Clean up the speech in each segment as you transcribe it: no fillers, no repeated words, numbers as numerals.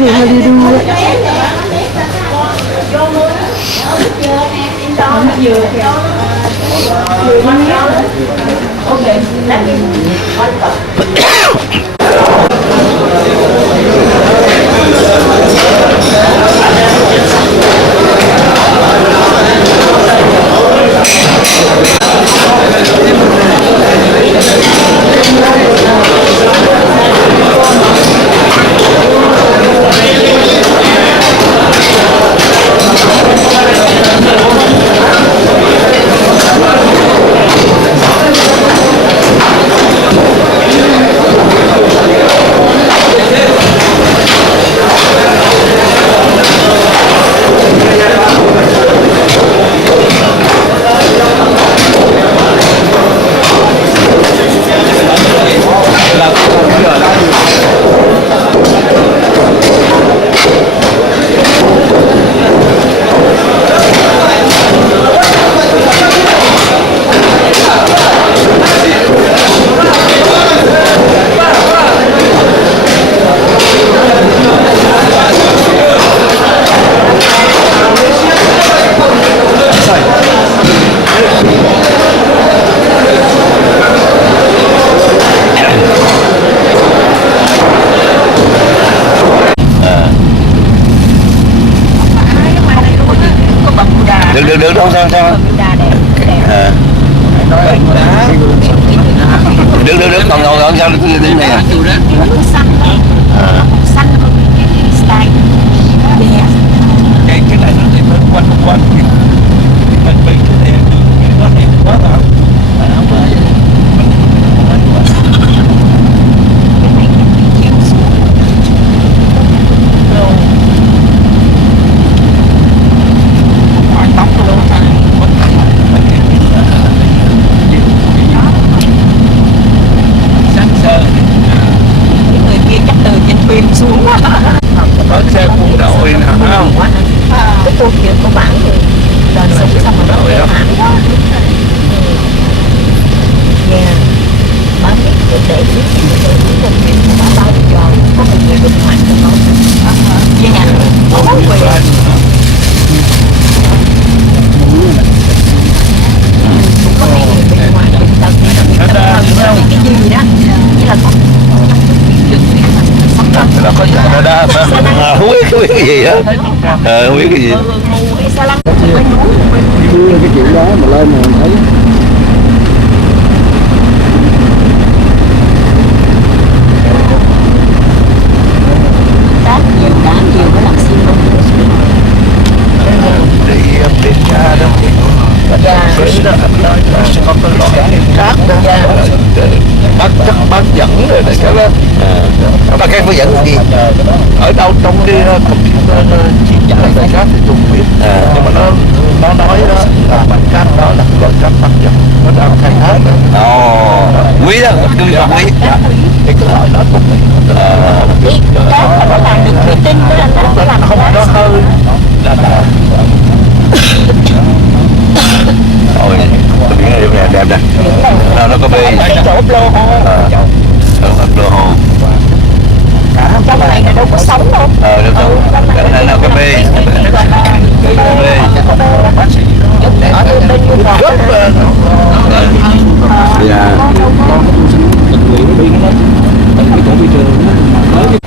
thì hơi đi đua. Được đâu sao sao được còn sao đi này xanh style cái này nó thì quanh mình bị cái đèn nó đẹp quá rồi xuống có xe quân đội nè không cái câu chuyện của bạn thì đời sống xong rồi nó hãm quá yeah bạn để biết công việc của bạn bao giờ có một người bên ngoài cho nó yeah có quyền có mấy người bên ngoài người ta cái gì đó như là có nó có không biết cái gì á không biết cái gì Chưa cái chuyện đó mà lên mà thấy đá nhiều cái làm xi măng đi ra đâu sẽ có cái loại cát đó bác dẫn rồi này cái đó bác các hướng dẫn gì ở đâu trong cái chi trả này cát thì tôi không biết nhưng mà nó nói đó là bánh cát đó là loại cát bác dẫn nó đang khai thác quý đó cứ quý cái loại đó cũng cát là nó làm được thủy tinh đó là nó làm không có hơi là rồi biển này đẹp nè nó có bê chỗ lô hô lô hồ trong này là đâu có sống đâu đâu sống cái này nó có bê ở bên như một dạ tình nguyện nó bị cái tổ bị trường nó mới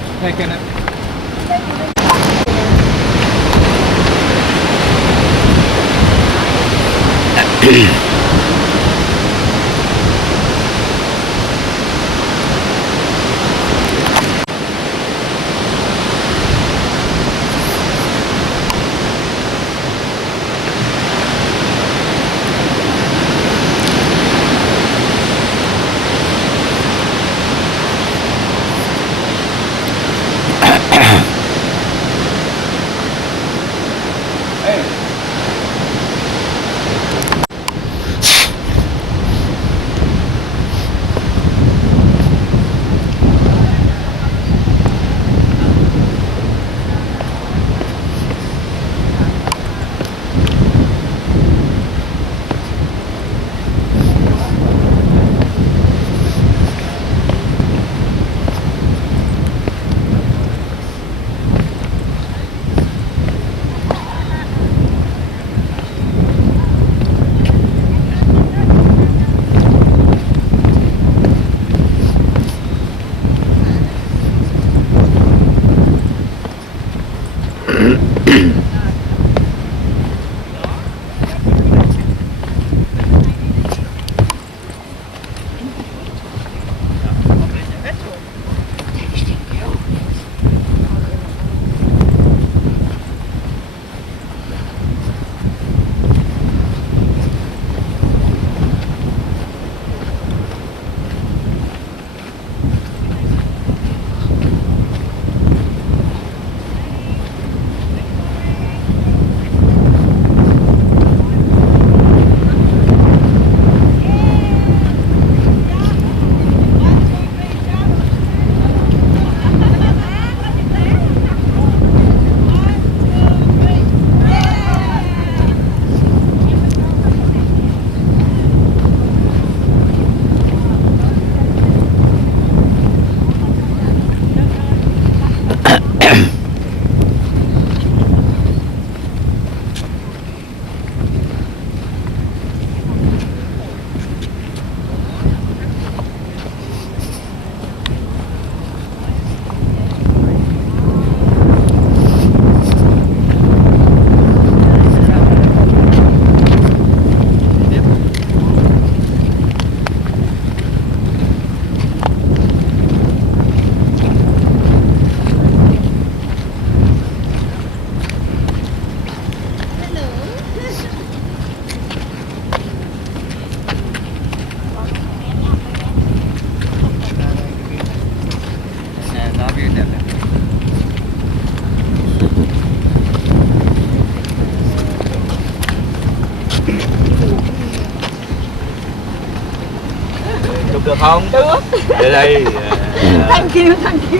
được không? Được. Về đây. Thank you, thank you.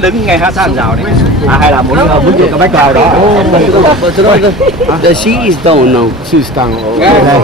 Đứng ngay hát sát rào này. Hay là muốn vô cái background đó. The sea is down now. Sea is down. Đây.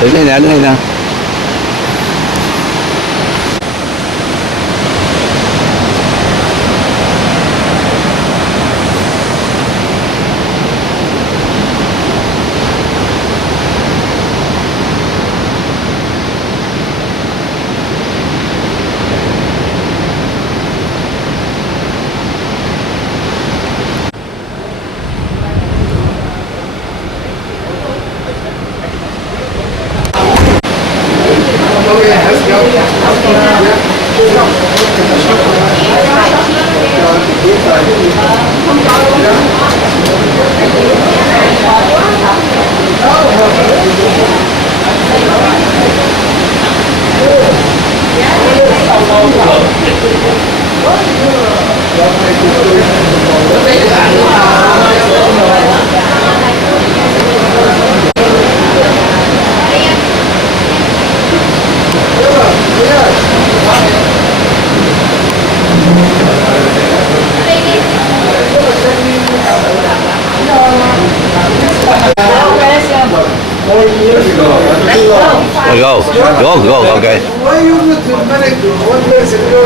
Đứng đây nè, đứng đây nè. Go, okay. Why you with the manager? 1 year ago?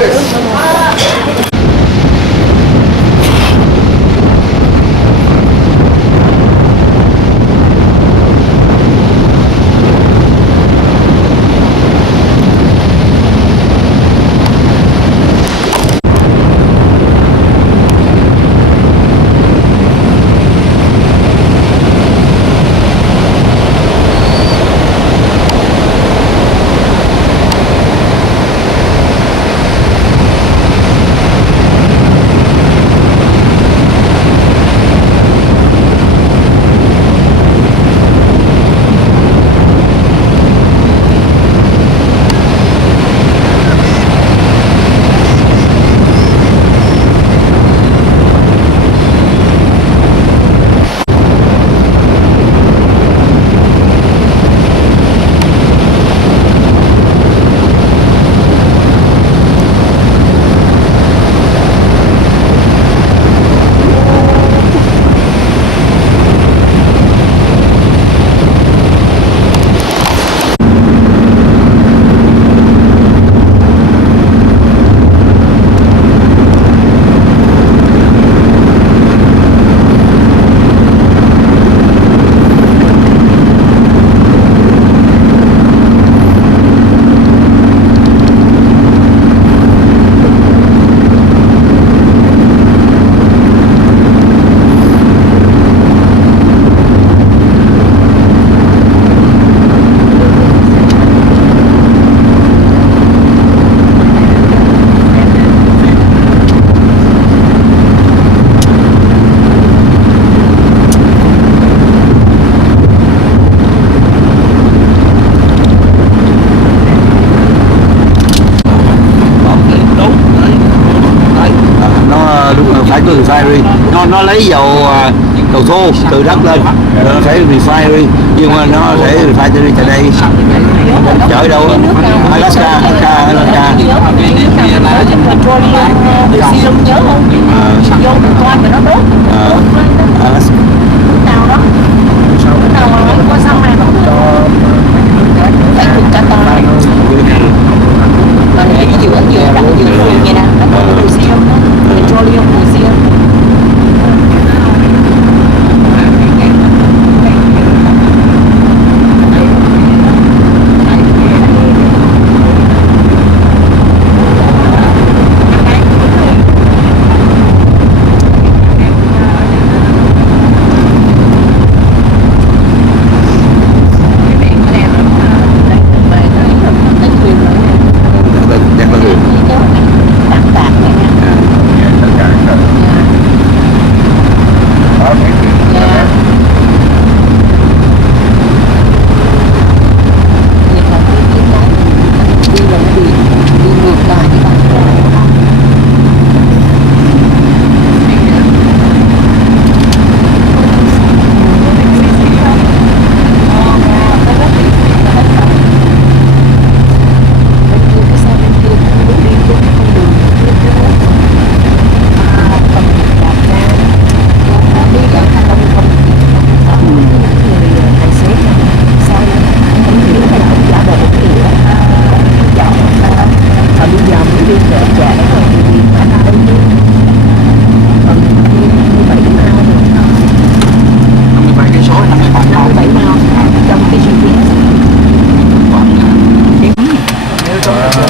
refinery, nó lấy dầu thô từ đất lên rồi nó phải refinery, nhưng mà nó sẽ refinery tại đây chở đâu Alaska. Alaska. qua sông này vẫn phải thuộc cả to mà này cái giữa đặt giữa rồi vậy nè, nó có museum đó, petroleum museum.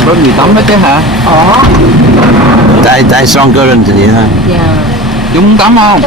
Có gì tắm hết chứ hả? Tại Sông Current thì vậy thôi. Dạ. Chúng muốn tắm không?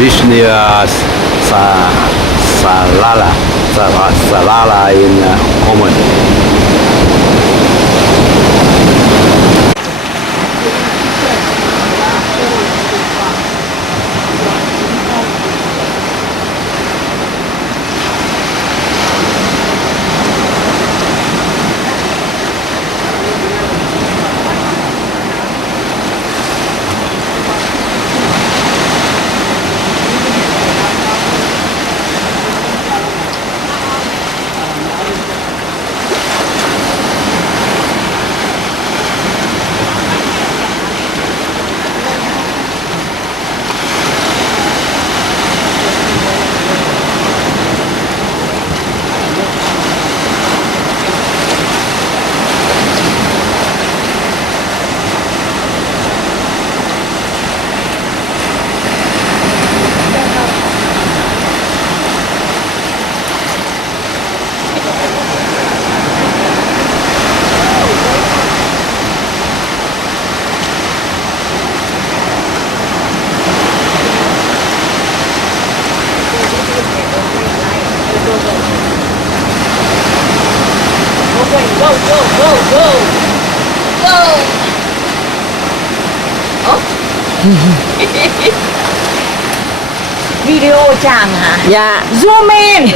Beach near Salala in Oman. Go, go, go, go. Go. Oh. Video chàng hả? Yeah. Zoom in.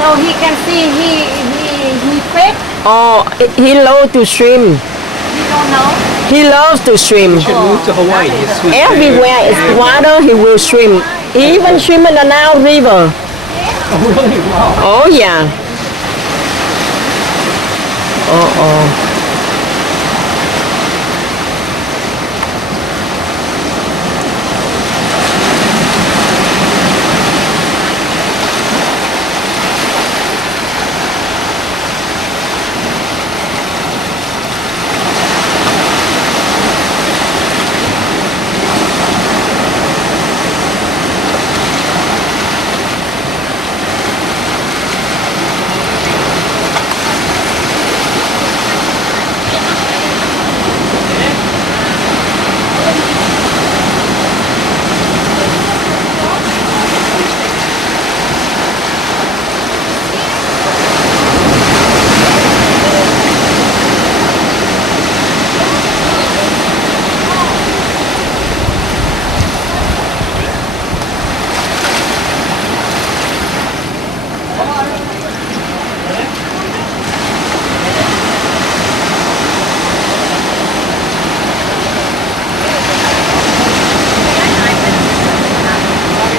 So he can see he fake. Oh, he loves to swim. He don't know. He loves to swim. Should move to Hawaii. Just swim Everywhere is water, he will swim. He even swim in the Nile River. Oh, really? Wow. Oh yeah. Oh.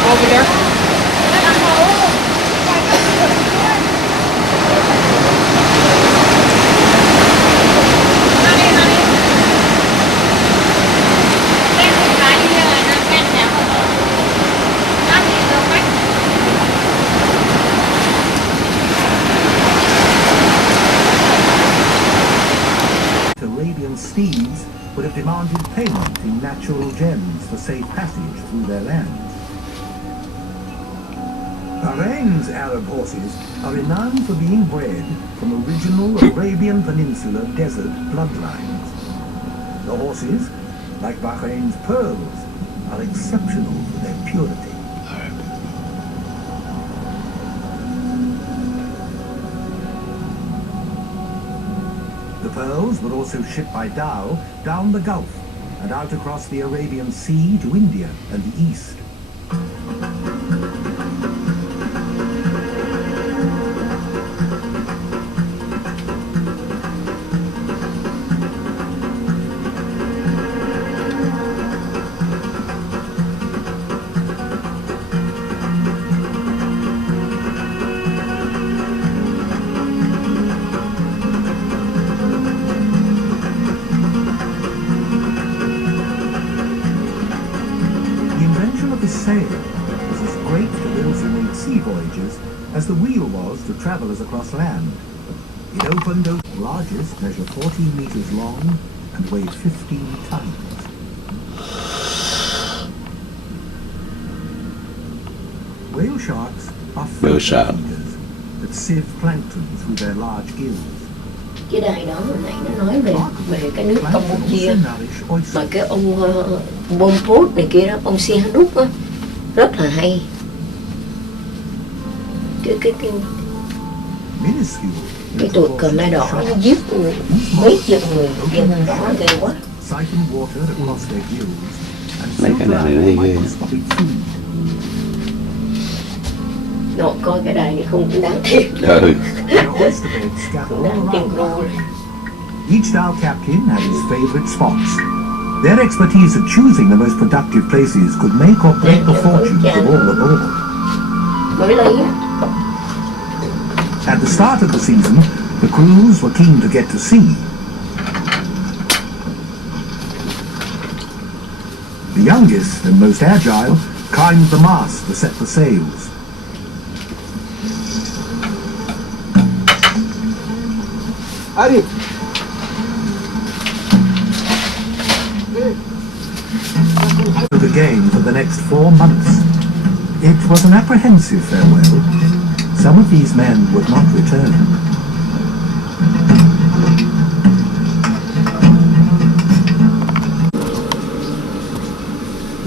Over there. Arabian steeds would have demanded payment in natural gems for safe passage through their lands. Bahrain's Arab horses are renowned for being bred from original Arabian Peninsula desert bloodlines. The horses, like Bahrain's pearls, are exceptional for their purity. The pearls were also shipped by dhow down the Gulf and out across the Arabian Sea to India and the East. The sail was as great to those who made sea voyages as the wheel was to travellers across land. It opened the largest, measure 14 meters long and weighed 15 tons. Whale sharks are Whale shark. feeders that sieve plankton through their large gills. Cái đài đó hồi nãy nó nói về cái nước Campuchia mà cái ông Pol Pot này kia đó, ông Sihanouk á, rất là hay. Cái tụi Khmer Đỏ nó giết mấy triệu người dân đó ghê quá. Mấy cái này hay ghê. Nó coi cái đài này không đáng tiền. Ừ. Đáng tiền đô. Each dhow captain had his favorite spots. Their expertise at choosing the most productive places could make or break the fortunes of all aboard. Mới lấy á. At the start of the season, the crews were keen to get to sea. The youngest and most agile climbed the mast to set the sails. The game for the next 4 months. It was an apprehensive farewell. Some of these men would not return.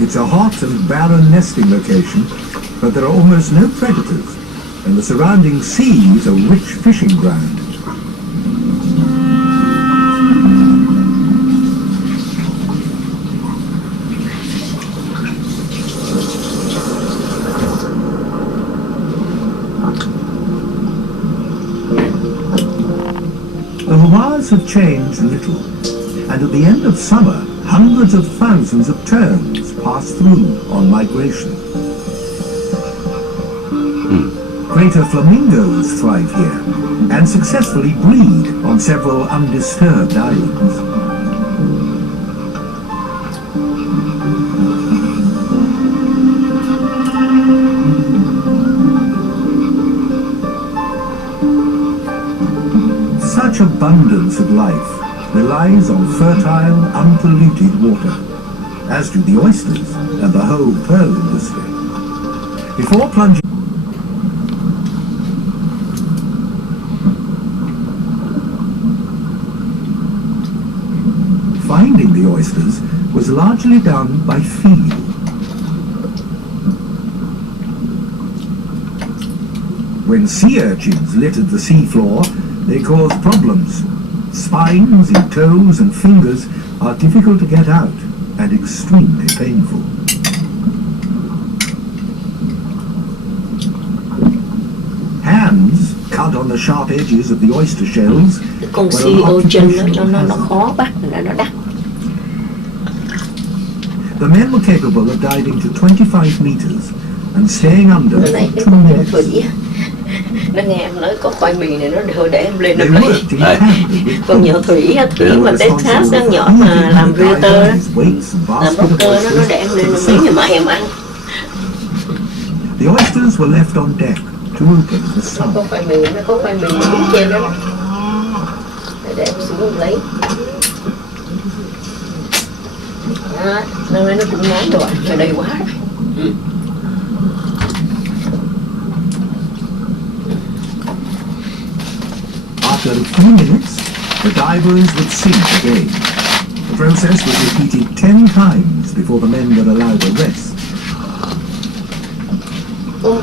It's a hot and barren nesting location, but there are almost no predators, and the surrounding sea is a rich fishing ground. The Hawars have changed little, and at the end of summer, hundreds of thousands of terns pass through on migration. Greater flamingos thrive here and successfully breed on several undisturbed islands. Such abundance of life relies on fertile, unpolluted water, as do the oysters and the whole pearl industry. Before plunging finding the oysters was largely done by feel. When sea urchins littered the seafloor, they caused problems. Spines in toes and fingers are difficult to get out and extremely painful. Hands cut on the sharp edges of the oyster shells Cái con were sea an urchin occupational nó hazard. khó bắt, nó đắt. The men were capable of diving to 25 meters and staying under Bữa nãy for cái 2 con nhựa minutes. thủy á, nó nghe em nói có khoai mì này, nó thôi để em lên They em lấy. worked in tandem with Con nhựa thủy á, thủy They mà were Texas responsible nó for nhỏ mà feeding làm the reater á, divers weights and làm basket of rocker nó để em oysters lên to em the lấy ngày surface. mai em ăn. The oysters were left on deck to open the Nó sun. có khoai mì, nó có khoai mì đứng trên đó. Để em xuống em lấy. Đó, năm nay nó cũng ngán rồi, ở đây quá rồi. After a few minutes, the divers would sink again. The process was repeated 10 times before the men were allowed a rest.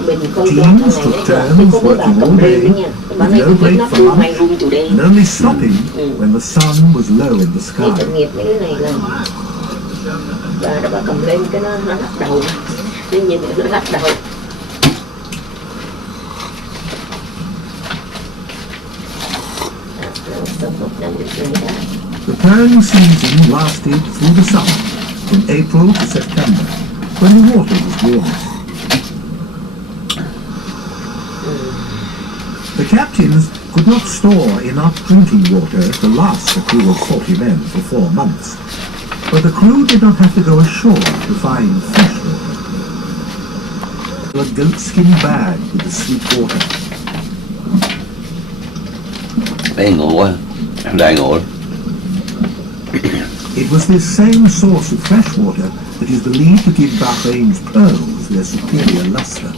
Mình coi cho thằng này nó chọn cái có mấy bà cầm rêu đó nha. Cái bà này cũng biết nó đưa mày rung chủ đề. And only stopping when the sun was low in the Nghe sky. tội nghiệp mấy cái này là bà cầm lên cái nó lắc đầu. Tuy nhiên nó lắc đầu. The pearl season lasted through the summer, from April to September, when the water was warmest. The captains could not store enough drinking water to last a crew of 40 men for 4 months, but the crew did not have to go ashore to find fresh water. A goatskin bag with the sweet water. Đây ngộ quá, đại ngộ. It was this same source of fresh water that is believed to give Bahrain's pearls their superior luster.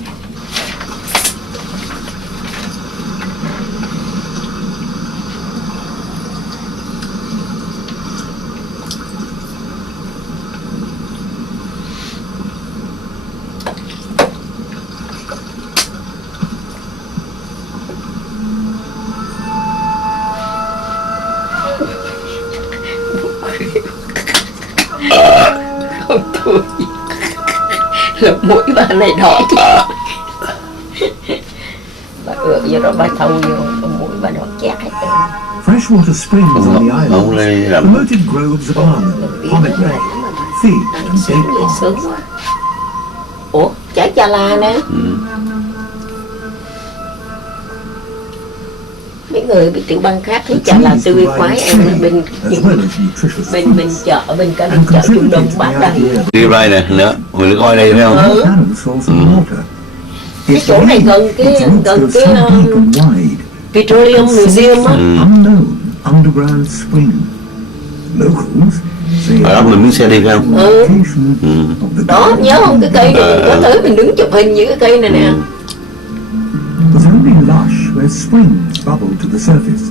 Không thôi. Là mũi bà này đỏ chứ. Bà ựa vô đó bà thâu vô, mũi bà đỏ chát hết trơn. Freshwater springs on the Ông island lên làm promoted groves of almond, pomegranate, fig and Sướng date vậy palms. sướng quá. Ủa, trái cha la nè. Mấy người bị tiểu bang khác thấy The chả là trees tươi provide khoái em shade bên as well as nutritious bên fruits chợ bên cái and chợ Trung contributed Đông to bán the đầy. idea that đi đây nè, nữa, mình coi đây thấy không? no panel source of water. Cái chỗ này gần cái Its roots gần go cái so deep and wide, Petroleum Museum á. unknown underground spring. Locals say Ở đó mình biết xe đi phải không? location of the Đó, nhớ không cái cây này mình có tới mình đứng chụp hình với cái cây này nè. was only lush where springs bubble to the surface.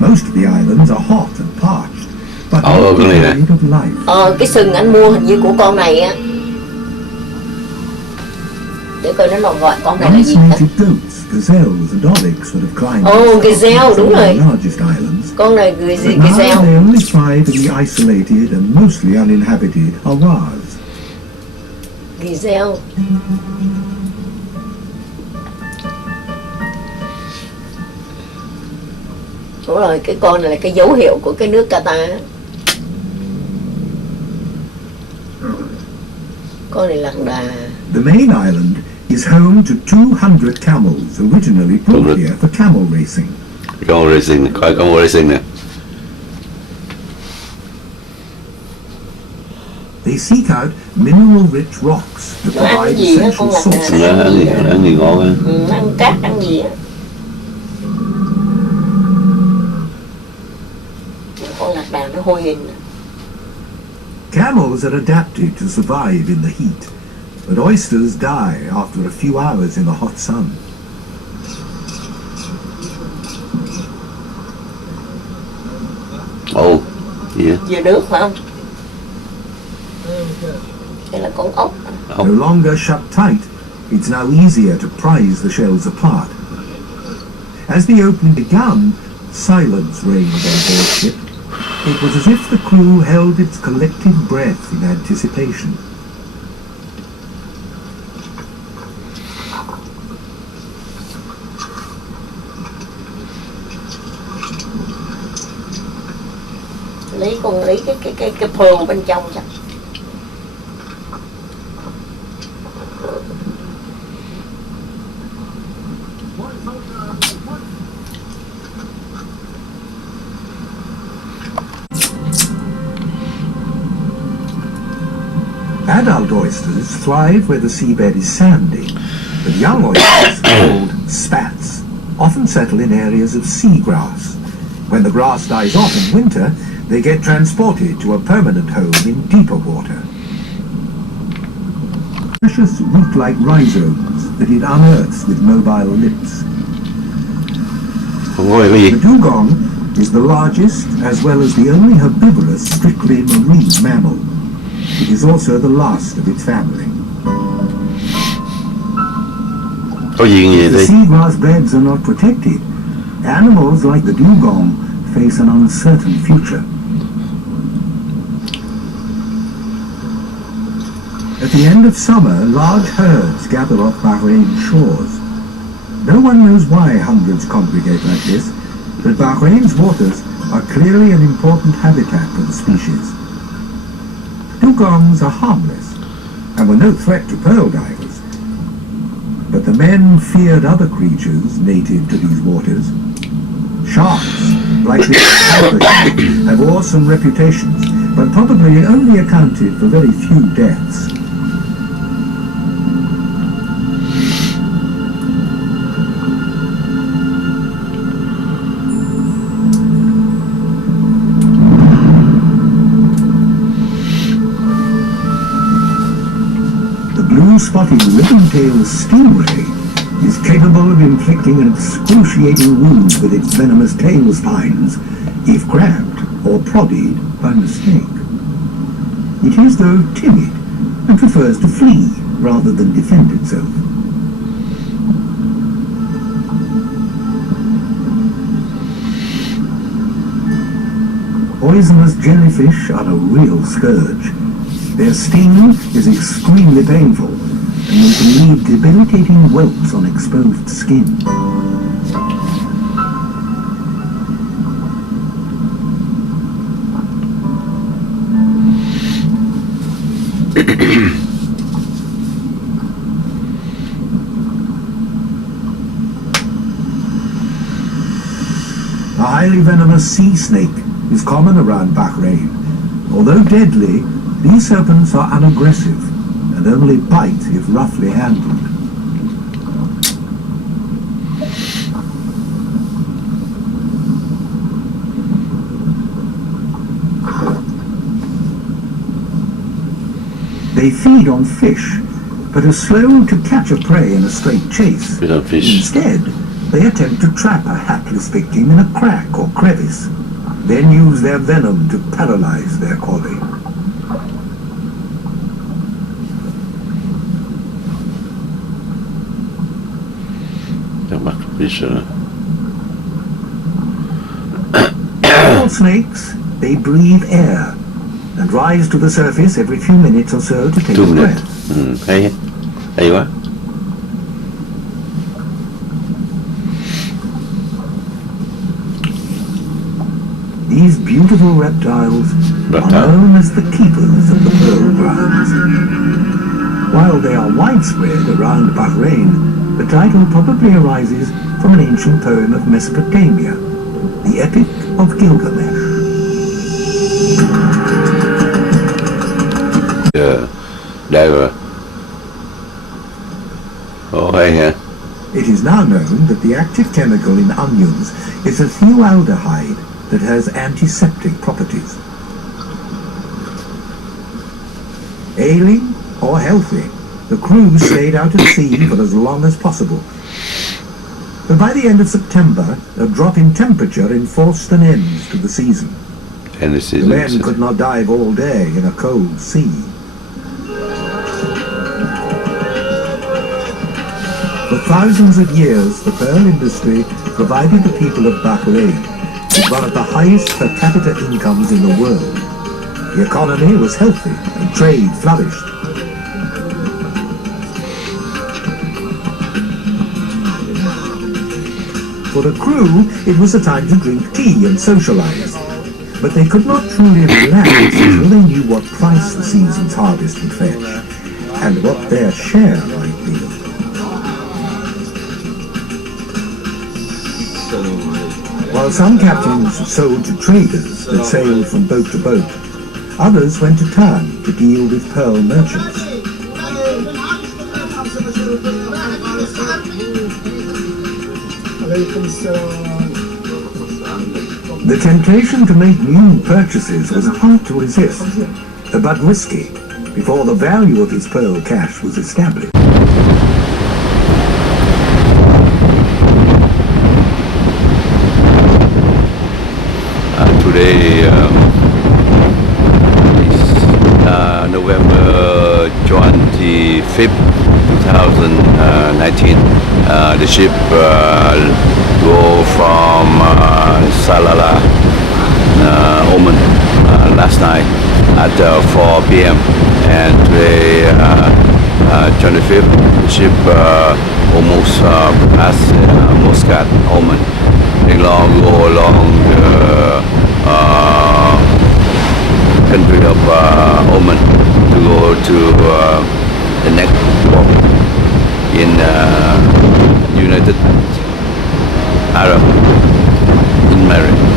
Most of the islands are hot and parched, but not cái này nè. devoid of life. Cái sừng anh mua hình như của con này á. Để coi nó gọi con này là Once gì ta? native goats, gazelles and oryx would have climbed Oh, the gazelle, đúng the rồi. largest islands. Con này người gì But cái now dao. they only thrive in the isolated and mostly uninhabited Hawars. Ghi dao. Đúng rồi, cái con này là cái dấu hiệu của cái nước Qatar. Con này lạc đà. The main island is home to 200 camels originally brought here for camel racing. Camel racing, coi camel racing nè. They seek out mineral-rich rocks that Nó ăn provide gì á, essential con lạc salts. đà? Nó ăn gì ngon á. Ừ, nó ăn cát, ăn gì á. Con lạc đà nó hôi hình. Camels are adapted to survive in the heat, but oysters die after a few hours in the hot sun. Ồ, gì á? Dừa nước phải không? Đây là con ốc. No longer shut tight, it's now easier to prise the shells apart. As the opening began, silence reigned on board ship. It was as if the crew held its collective breath in anticipation. Lấy cái pearl bên trong chắc. Adult oysters thrive where the seabed is sandy, but young oysters, called spats, often settle in areas of seagrass. When the grass dies off in winter, they get transported to a permanent home in deeper water. Precious root-like rhizomes that it unearths with mobile lips. Không có cái gì. The dugong is the largest as well as the only herbivorous strictly marine mammal. It is also the last of its family. Có gì If the đi. seagrass beds are not protected, animals like the dugong face an uncertain future. At the end of summer, large herds gather off Bahrain's shores. No one knows why hundreds congregate like this, but Bahrain's waters are clearly an important habitat for the species. Dugongs are harmless and were no threat to pearl divers, but the men feared other creatures native to these waters. Sharks, like the tiger, have awesome reputations, but probably only accounted for very few deaths. Blue-spotted ribbon-tailed stingray is capable of inflicting an excruciating wound with its venomous tail spines if grabbed or prodded by mistake. It is, though, timid and prefers to flee rather than defend itself. Poisonous jellyfish are a real scourge. Their sting is extremely painful, and they can leave debilitating welts on exposed skin. A highly venomous sea snake is common around Bahrain. Although deadly, these serpents are unaggressive and only bite if roughly handled. They feed on fish, but are slow to catch a prey in a straight chase. Feed on fish. Instead, they attempt to trap a hapless victim in a crack or crevice, then use their venom to paralyze their quarry. All snakes, they breathe air and rise to the surface every few minutes or so to take 2 a minutes. breath. Hay quá. These beautiful reptiles are known as the keepers of the pearl grounds. While they are widespread around Bahrain, the title probably arises from an ancient poem of Mesopotamia, the Epic of Gilgamesh. Đây ồ hay hả? It is now known that the active chemical in onions is a thioaldehyde that has antiseptic properties. Ailing or healthy, the crew stayed out at sea for as long as possible. But by the end of September, a drop in temperature enforced an end to the season. And this is The men could not dive all day in a cold sea. For thousands of years, the pearl industry provided the people of Bahrain with one of the highest per capita incomes in the world. The economy was healthy and trade flourished. For the crew, it was a time to drink tea and socialize. But they could not truly relax until they knew what price the season's harvest would fetch, and what their share might be. While some captains sold to traders that sailed from boat to boat, others went to town to deal with pearl merchants. The temptation to make new purchases was hard to resist, but risky, before the value of his pearl cash was established. Today is November 25th, 2019. The ship go from Salalah, Oman last night at 4 p.m. and today 25th the ship almost past Muscat, Oman. They long go along the country of Oman to go to the next port in United Arab Emirates.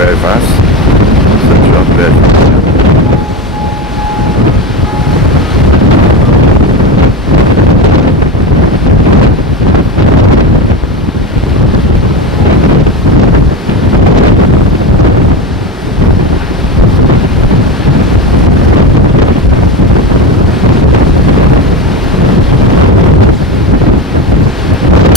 Very fast. Such a bit.